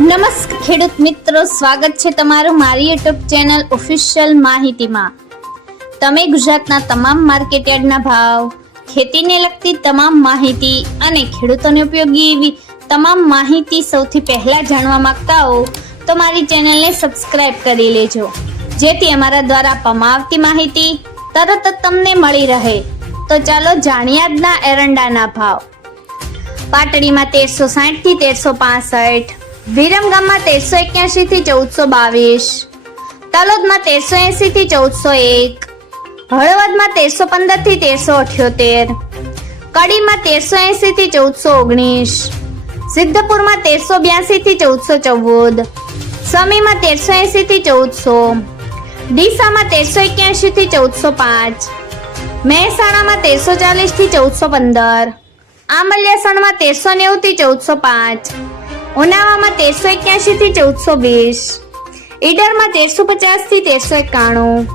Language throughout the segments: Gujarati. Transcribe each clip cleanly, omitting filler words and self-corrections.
નમસ્કાર ખેડૂત મિત્રો, સ્વાગત છે તમારું મારી યુટ્યુબ ચેનલ ઓફિશિયલ માહિતીમાં। તમે ગુજરાતના તમામ માર્કેટયાર્ડના ભાવ, ખેતીને લગતી તમામ માહિતી અને ખેડૂતોને ઉપયોગી એવી તમામ માહિતી સૌથી પહેલા જાણવા માંગતા હો તો મારી ચેનલને સબસ્ક્રાઇબ કરી લેજો, જેથી અમારા દ્વારા આપવામાં આવતી માહિતી તરત જ તમને મળી રહે। તો ચાલો જાણીએ આજના એરંડાના ભાવ। પાટડીમાં 1360 થી 1365, વિરમગામમાં 1381 થી 1422, તલોદમાં 1380 થી 1401, હળવદમાં 1315 થી 1378, કડીમાં 1380 થી 1419, સિદ્ધપુરમાં 1382 થી 1414, સમીમાં 1380 થી 1400, ડીસામાં 1381 થી 1405, મહેસાણામાં 1340 થી 1415, આંબલિયાસણમાં 1390 થી 1405, ઉનાવામાં 1381 થી 1420, ઈડરમાં 1350 થી 1391,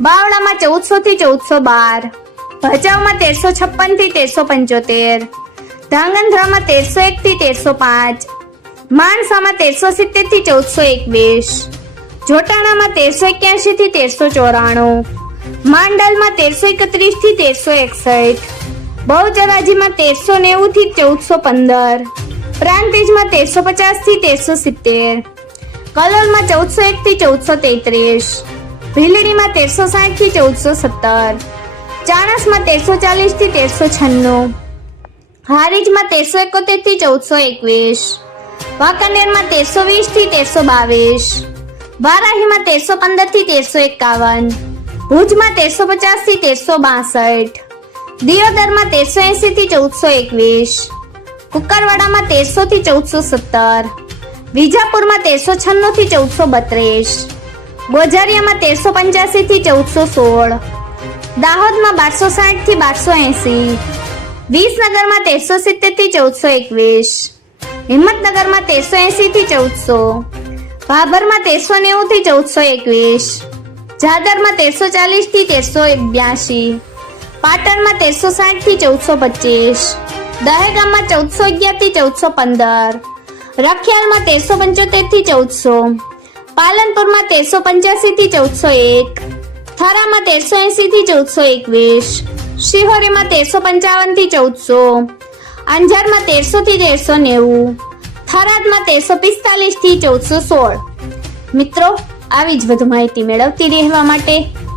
બાવળામાં 1400 થી 1412, ભચાઉમાં 1356 થી 1375, ધાંગધ્રામાં 1301 થી 1305, માણસામાં 1370 થી 1421, જોટાણામાં 1381 થી 1394, માંડલમાં 1331 થી 1361, બહુચરાજીમાં 1390 થી 1415, પ્રાંતિજમાં 1350 થી 1370, કલોલમાં 1401 થી 1433, ભીલડીમાં 1360 થી 1417, ચાણસમાં 1340 થી 1396, હારીજમાં 1371 થી 1421, વાંકાનેરમાં 1320 થી 1322, વારાહીમાં 1315 થી 1351, ભુજમાં 1350 થી 1362, દિયોદરમાં 1380 થી 1421, કુકરવાડામાં 1300 થી 1417, વિજાપુરમાં 1396 થી 1432, બોજારિયામાં 1385 થી 1416, દાહોદમાં 1260 થી 1280, વિસનગરમાં 1370 થી 1421, હિંમતનગરમાં 1380 થી 1400, ભાભરમાં 1390 થી 1421, જાદરમાં 1340 થી 1382, પાટણમાં 1360 થી 1425, દહેગામમાં 1411 થી 1415, રખિયાલમાં 1375 થી 1400, પાલનપુરમાં 1385 થી 1401, થરામાં 1380 થી 1421, શિહોરીમાં 1355 થી 1400, અંજારમાં 1300 થી 1390, થરાદમાં 1345 થી 1416। મિત્રો, આવી જ વધુ માહિતી મેળવતી રહેવા માટે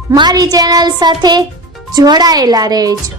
મારી ચેનલ સાથે જોડાયેલા રહેજો।